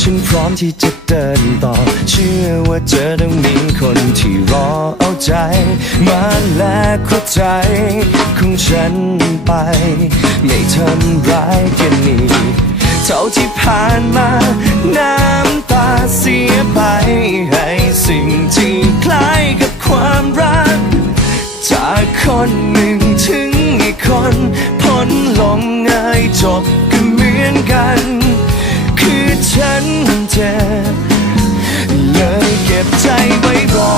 ฉันพร้อมที่จะเดินต่อ เชื่อว่าเจอต้องมีคนที่รอเอาใจ มาแลกหัวใจของฉันไป ไม่ทำร้ายกันนี่เท่าที่ผ่านมา น้ำตาเสียไป ให้สิ่งที่คล้ายกับความรัก จากคนหนึ่งถึงอีกคนพ้นลงง่ายจบก็เหมือนกัน ฉันเจ็บเลยเก็บใจไว้รอ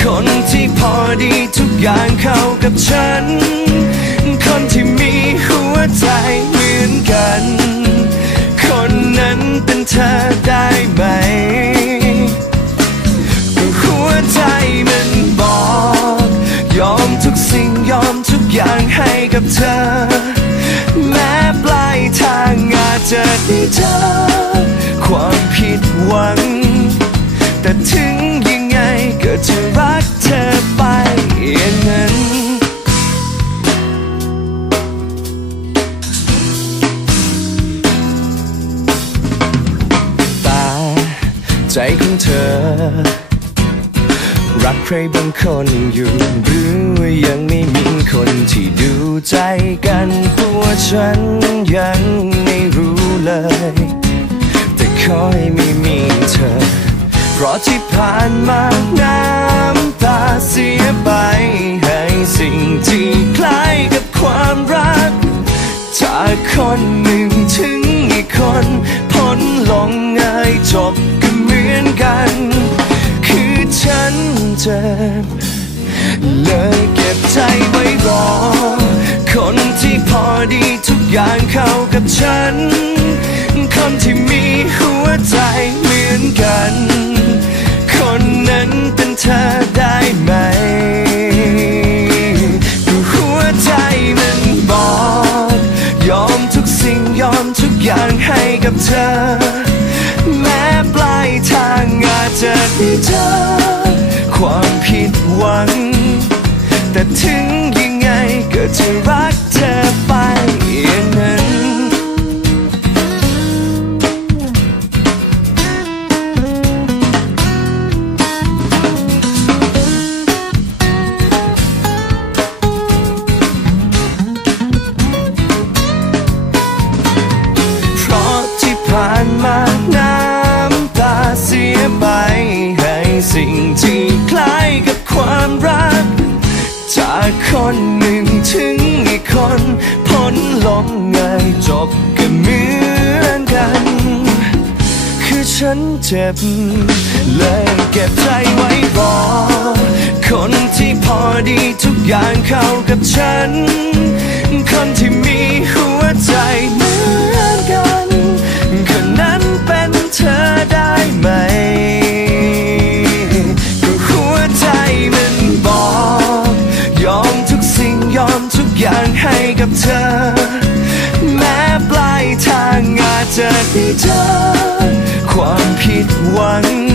คนที่พอดีทุกอย่างเข้ากับฉัน คนที่มีหัวใจเหมือนกัน คนนั้นเป็นเธอได้ไหมหัวใจมันบอก ยอมทุกสิ่งยอมทุกอย่างให้กับเธอ แม้ปลายทางอาจจะได้เจอ แต่ถึงยังไงก็จะรักเธอไปอย่างนั้น ตาใจของเธอ รักใครบางคนอยู่ หรือว่ายังไม่มีคนที่ดูใจกันตัวฉันยังไม่รู้เลย แต่ขอให้ไม่มีเธอ เพราะที่ผ่านมาน้ำตาเสียไป ให้สิ่งที่คล้ายกับความรักจากคนหนึ่งถึงอีกคนพ้นลงง่ายจบก็เหมือนกัน คือฉันเจ็บเลยเก็บใจไว้รอ คนที่พอดีทุกอย่างเข้ากับฉัน คนที่มีหัวใจเหมือนกันคนนั้น เธอได้ไหมหัวใจมันบอก ยอมทุกสิ่งยอมทุกอย่างให้กับเธอ แม้ปลายทางอาจจะได้เจอความผิดหวัง แต่ถึงยังไงก็จะรักเธอ สิ่งที่คล้ายกับความรัก จากคนหนึ่งถึงอีกคนพ้นลงง่ายจบก็เหมือนกัน คือฉันเจ็บ เลยเก็บใจไว้รอคนที่พอดีทุกอย่างเข้ากับฉัน คนที่มีหัวใจ กับเธอ แม้ปลายทางอาจจะได้เจอความผิดหวังแต่ถึง